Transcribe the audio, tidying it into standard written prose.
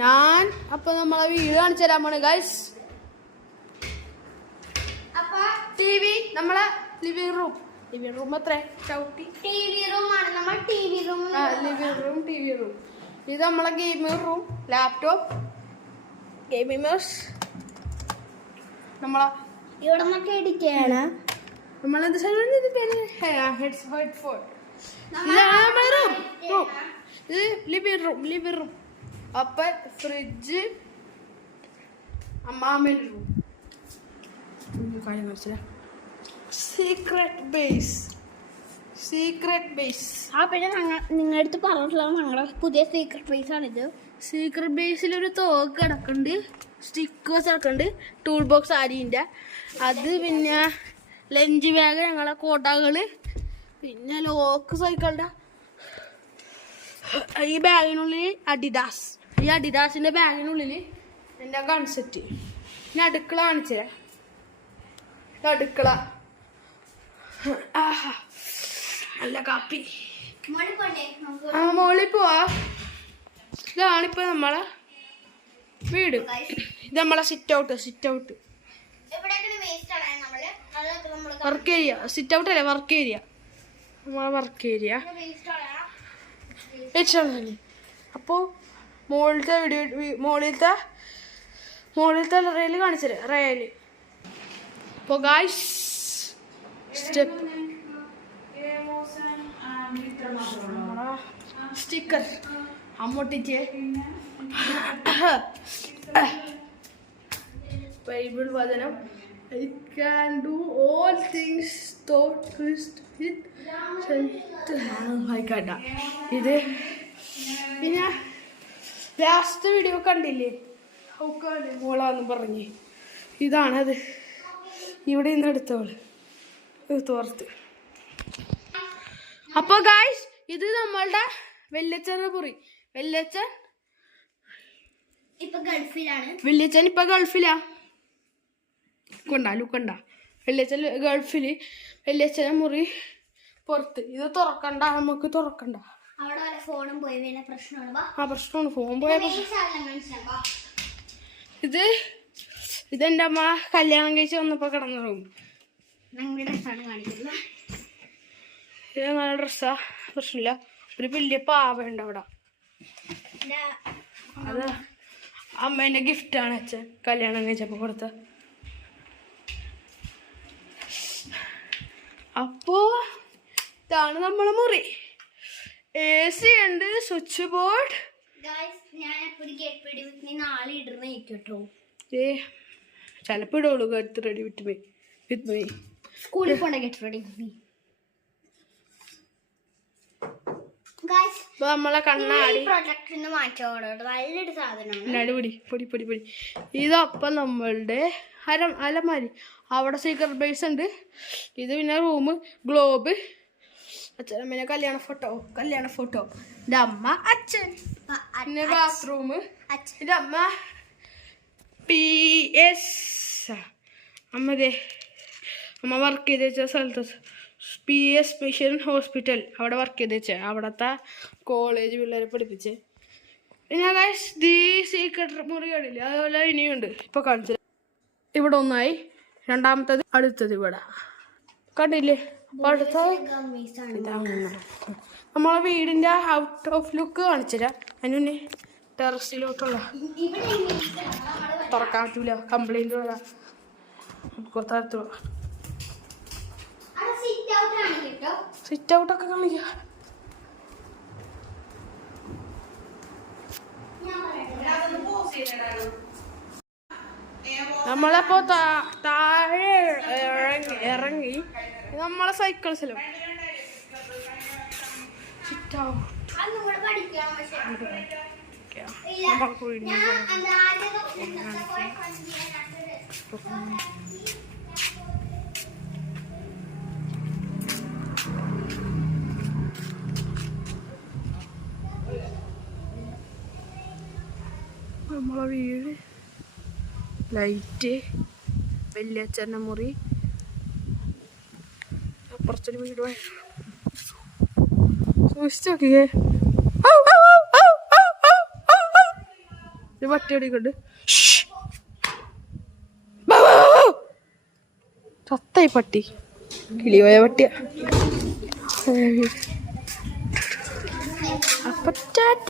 ഞാൻ അപ്പൊ നമ്മളെ വീട് കാണിച്ചു തരാൻ പോണ് ഗൈസ്. TV നമ്മളെ ലിവിംഗ് റൂം എത്ര ചവിട്ടി TV റൂം ആണ്. നമ്മൾ TV room living room TV room. ഇത് നമ്മളെ ഗെയിമിംഗ് റൂം, ലാപ്ടോപ്പ്, ഗെയിമിംഗ് നമ്മളെ ഇവിടെ നമുക്ക് എഡിറ്റ് ചെയ്യണം. നമ്മളെന്ത് ഹെഡ്ഫോൺ. ഇത് ലിവിംഗ് റൂം. അപ്പൊ ഫ്രിഡ്ജ്, അമ്മാമ്മേൻ്റെ റൂം. കാര്യം മനസ്സിലാ. Secret base. ആ പിന്നെ നിങ്ങളുടെ അടുത്ത് പറഞ്ഞിട്ടുള്ള ഞങ്ങളുടെ പുതിയ സീക്രട്ട് ബേസ് ആണിത്. സീക്രട്ട് ബേസിൽ ഒരു തോക്ക് കിടക്കുന്നുണ്ട്, സ്റ്റിക്കേഴ്സ് കിടക്കുന്നുണ്ട്, ടൂൾ ബോക്സ് ആരിൻ്റെ അത്, പിന്നെ ലഞ്ച് ബാഗ്, ഞങ്ങളെ കോട്ടകള്, പിന്നെ ലോക്ക് സൈക്കിളുടെ ഈ ബാഗിനുള്ളിൽ ഈ അഡിഡാസിൻ്റെ ബാഗിനുള്ളിൽ എൻ്റെ കൺസെപ്റ്റ്. പിന്നെ അടുക്കള കാണിച്ചേ. അടുക്കള നല്ല കാപ്പി. മോളിൽ പോവാ. ഇതാണിപ്പോ നമ്മളെ വീട്. ഇത് നമ്മളെ sit out work area. Sit out അല്ലേ, വർക്ക് ഏരിയ. നമ്മളെ വർക്ക് ഏരിയ. അപ്പോൾ മുകളിലത്തെ റെയിൽ കാണിച്ചത് റെയില്. അപ്പോൾ ഗായ്സ് സ്റ്റെപ്പ് സ്റ്റിക്കർ അമ്മൊട്ടിച്ച് ബൈബിൾ വചനം. I can do all things through Christ with ഇത് പിന്നെ ലാസ്റ്റ് വീഡിയോ കണ്ടില്ലേ, മോളാന്ന് പറഞ്ഞ്. ഇതാണത്. ഇവിടെ നിന്ന് എടുത്തോള് തോർത്ത്. അപ്പോൾ ഗായ്സ് ഇത് നമ്മളുടെ വല്യച്ഛൻ്റെ മുറി. വല്യച്ഛൻ ഇപ്പൊ ഗൾഫിലാ. ലുക്കണ്ട വല്യച്ഛൻ ഗൾഫില്. വല്യച്ഛൻ്റെ മുറി പുറത്ത്. ഇത് തുറക്കണ്ട, നമുക്ക് തുറക്കണ്ട. പ്രശ്നമാണ് ഫോൺ പോയ. ഇതെന്റെ അമ്മ കല്യാണം കഴിച്ച് വന്നപ്പോ കിടന്ന റൂം. ഇത് നല്ല ഡ്രസ്സാ, പ്രശ്നമില്ല. ഒരു വലിയ പാവയുണ്ട് അവിടെ. അത് അമ്മേന്റെ ഗിഫ്റ്റാണ് അച്ഛൻ കല്യാണം കഴിച്ചപ്പോ കൊടുത്ത. അപ്പോ ഇതാണ് നമ്മളെ മുറി. AC ഉണ്ട്, സ്വിച്ച് ബോർഡ്. ചിലപ്പോ ഇടുള്ളൂ ഗെറ്റ് റെഡി വിത്ത് മീ. സ്കൂളിൽ പോണ്ട ഗെറ്റ് റെഡി വിത്ത് മീ. നമ്മളെ കണ്ണാടി നല്ലൊരു സാധനമാണ്. പൊടി. ഇതപ്പം നമ്മളുടെ അലമാരി. അവിടെ സീക്രട്ട് ബേസ് ഉണ്ട്. ഇത് പിന്നെ റൂം, ഗ്ലോബ്, അച്ഛനമ്മേനെ കല്യാണ ഫോട്ടോ, എൻ്റെ അമ്മ, അച്ഛൻ, പിന്നെ ബാത്റൂം, എൻ്റെ അമ്മ PS. അമ്മ വർക്ക് ചെയ്ത് വെച്ച സ്ഥലത്ത് PS മിഷൻ ഹോസ്പിറ്റൽ അവിടെ വർക്ക് ചെയ്ത് വെച്ച അവിടത്തെ കോളേജ് പിള്ളേരെ പഠിപ്പിച്ച്. പിന്നെ ദി സീക്രട്ട് മുറി കണ്ടില്ലേ, അതുപോലെ ഇനിയുണ്ട്. ഇപ്പൊ കാണിച്ചത് ഇവിടെ ഒന്നായി, രണ്ടാമത്തത് അടുത്തത് ഇവിടെ കണ്ടില്ലേ. നമ്മളെ വീടിന്റെ ഔട്ട് ഓഫ് ലുക്ക് കാണിച്ചുതരാം. അതിന് ടെറസിലോട്ടുള്ള തുറക്കാൻ പറ്റൂല, കംപ്ലൈന്റ് വരാം. സിറ്റ് ഔട്ടൊക്കെ കാണിക്കാം. നമ്മളപ്പോ താഴെ ഇറങ്ങി നമ്മളെ സൈക്കിൾസിലും സിറ്റ് ഔട്ട്. നമ്മളെ വീട്, ലൈറ്റ്, വല്യച്ഛൻ്റെ മുറി, അപ്പുറത്തൊരു വീട്. സൂക്ഷിച്ച് നോക്കിയേ. ഒരു പട്ടി ഓടിക്കൊണ്ട് ചത്തായി പട്ടി, കിളിപോയ പട്ടിയാ. അപ്പൊ